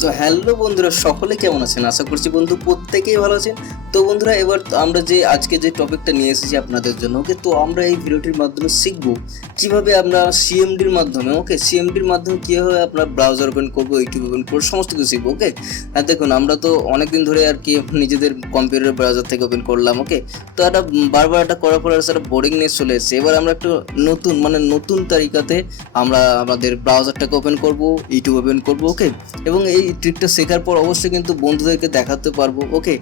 তো হ্যালো বন্ধুরা, সকলে কেমন আছেন? আশা করছি বন্ধু প্রত্যেকেই ভালো আছেন। তো বন্ধুরা, এবার আমরা আজকে যে টপিকটা নিয়ে এসেছি আপনাদের জন্য, ওকে, তো আমরা এই ভিডিওটির মাধ্যমে শিখবো কিভাবে আমরা সিএমডির মাধ্যমে, সিএমডির মাধ্যমে কীভাবে আমরা ব্রাউজার ওপেন করবো, ইউটিউব ওপেন করবো, সমস্ত কিছু শিখবো। ওকে, আর দেখুন, আমরা তো অনেকদিন ধরে আর কি নিজেদের কম্পিউটার ব্রাউজার থেকে ওপেন করলাম। ওকে, তো এটা বারবার এটা করার পর একটা বোরিংনেস চলে এসেছে। এবার আমরা একটু নতুন তারিকাতে আমরা আমাদের ব্রাউজারটাকে ওপেন করবো, ইউটিউব ওপেন করবো। ওকে, এবং এই ট্রিকটা শেখার পর অবশ্যই কিন্তু বন্ধুদেরকে দেখাতে পারবো। ওকে,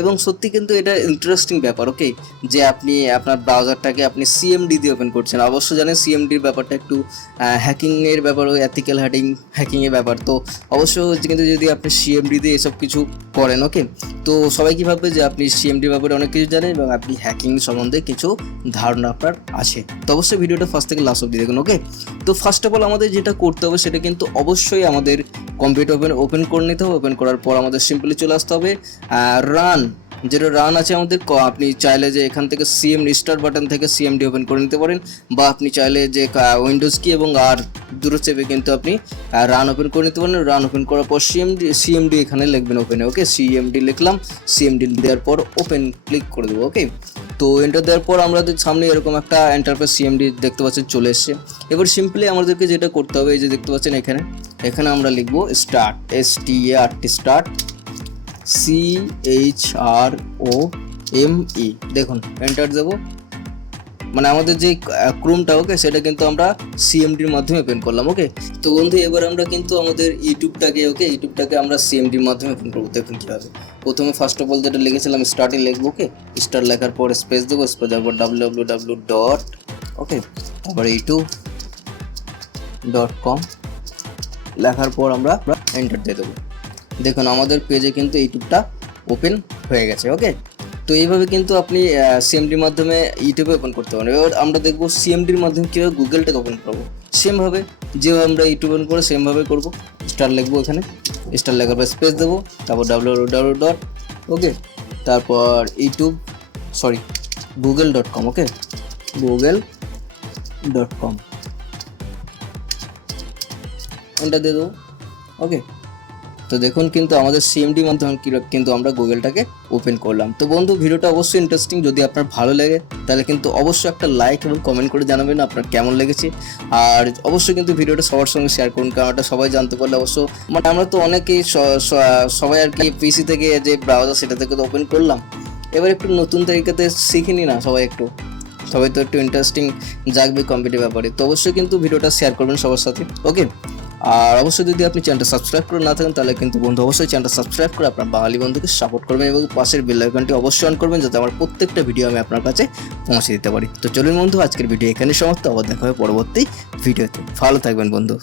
এবং সত্যি কিন্তু এটা ইন্টারেস্টিং ব্যাপার। ওকে, যে আপনি আপনার ব্রাউজারটাকে আপনি সিএমডি দিয়ে ওপেন করছেন। অবশ্যই জানেন সিএমডির ব্যাপারটা একটু হ্যাকিংয়ের ব্যাপার, এথিক্যাল হ্যাকিংয়ের ব্যাপার। তো অবশ্যই কিন্তু যদি আপনি সিএমডি দিয়ে এসব কিছু করেন, ওকে, তো সবাই কী ভাববে যে আপনি সিএমডির ব্যাপারে অনেক কিছু জানেন এবং আপনি হ্যাকিং সম্বন্ধে কিছু ধারণা আপনার আছে। তো অবশ্যই ভিডিওটা ফার্স্ট থেকে লাস্ট অবধি দেখুন। ওকে, তো ফার্স্ট অফ অল আমাদের যেটা করতে হবে সেটা কিন্তু অবশ্যই আমাদের কম্পিউটার ওপেন করে নিতে হবে। ওপেন করার পর আমাদের সিম্পলি চলে আসতে হবে যেটা রান আছে আমাদের। আপনি চাইলে যে এখান থেকে সিএমডি স্টার্ট বাটন থেকে সিএমডি ওপেন করে নিতে পারেন, বা আপনি চাইলে যে উইন্ডোজ কি এবং আর দূরে চেপে কিন্তু আপনি রান ওপেন করে নিতে পারেন। রান ওপেন করার পর সিএমডি এখানে লিখবেন ওপেনে। ওকে, সিএমডি লিখলাম, সিএমডি দেওয়ার পর ওপেন ক্লিক করে দেবো। ওকে, তো এন্টার দেওয়ার পর আমাদের সামনে এরকম একটা এন্টারপ্রাইজ সিএমডি দেখতে পাচ্ছেন চলে এসছে। এবার সিম্পলি আমাদেরকে যেটা করতে হবে, এই যে দেখতে পাচ্ছেন এখানে আমরা লিখবো স্টার্ট, স্টার্ট, CHROME। দেখুন, এন্টার দেবো, মানে আমাদের যে ক্রোমটা, ওকে, সেটা কিন্তু আমরা সিএমডির মাধ্যমে ওপেন করলাম। ওকে, তো বন্ধু এবার আমরা কিন্তু আমাদের ইউটিউবটাকে আমরা সিএমডির মাধ্যমে ওপেন করবো। দেখুন কীভাবে। প্রথমে ফার্স্ট অফ অল যেটা লিখেছিলাম স্টার্টে লিখবো। ওকে, স্টার্ট লেখার পর স্পেস দেবো, স্পেস দেওয়ার পর www. ওকে, তারপরে youtube.com লেখার পর আমরা এন্টার দিয়ে দেবো। দেখুন আমাদের পেজে কিন্তু ইউটিউবটা ওপেন হয়ে গেছে। ওকে, তো এইভাবে কিন্তু আপনি সিএমডির মাধ্যমে ইউটিউবে ওপেন করতে পারেন। এবার আমরা দেখবো সিএমডির মাধ্যমে কীভাবে গুগলটাকে ওপেন করবো। সেমভাবে যেভাবে আমরা ইউটিউব ওপেন করে সেমভাবে করবো। স্টার লিখবো, এখানে স্টার লেখার পর স্পেস দেবো, তারপর www. ওকে, তারপর google.com. ওকে, google.com এন্টার দিয়ে দেবো। ওকে, তো দেখুন কিন্তু আমাদের সিএমডি মাধ্যমে কিন্তু আমরা গুগলটাকে ওপেন করলাম। তো বন্ধু, ভিডিওটা অবশ্যই ইন্টারেস্টিং। যদি আপনার ভালো লাগে তাহলে কিন্তু অবশ্যই একটা লাইক এবং কমেন্ট করে জানাবেন আপনার কেমন লেগেছে। আর অবশ্যই কিন্তু ভিডিওটা সবার সঙ্গে শেয়ার করুন, কারণ এটা সবাই জানতে পারলে অবশ্য, মানে আমরা তো অনেকেই সবাই আর কি পিসি থেকে যে ব্রাউজার সেটা থেকে তো ওপেন করলাম। এবার একটু নতুন তরিকাতে শিখে নি না সবাই তো একটু ইন্টারেস্টিং জাগবে কম্পিউটার ব্যাপারে। তো অবশ্যই কিন্তু ভিডিওটা শেয়ার করবেন সবার সাথে। ওকে, আর অবশ্যই যদি আপনি চ্যানেলটা সাবস্ক্রাইব করে না থাকেন তাহলে কিন্তু বন্ধু অবশ্যই চ্যানেলটা সাবস্ক্রাইব করে আপনার বাঙালি বন্ধুকে সাপোর্ট করবেন এবং পাশের বেল আইকনটি অবশ্যই অন করবেন, যাতে আমার প্রত্যেকটা ভিডিও আমি আপনার কাছে পৌঁছে দিতে পারি। তো চলুন বন্ধু, আজকের ভিডিও এখানে সমাপ্ত। আবার দেখা হবে পরবর্তী ভিডিওতে। ভালো থাকবেন বন্ধু।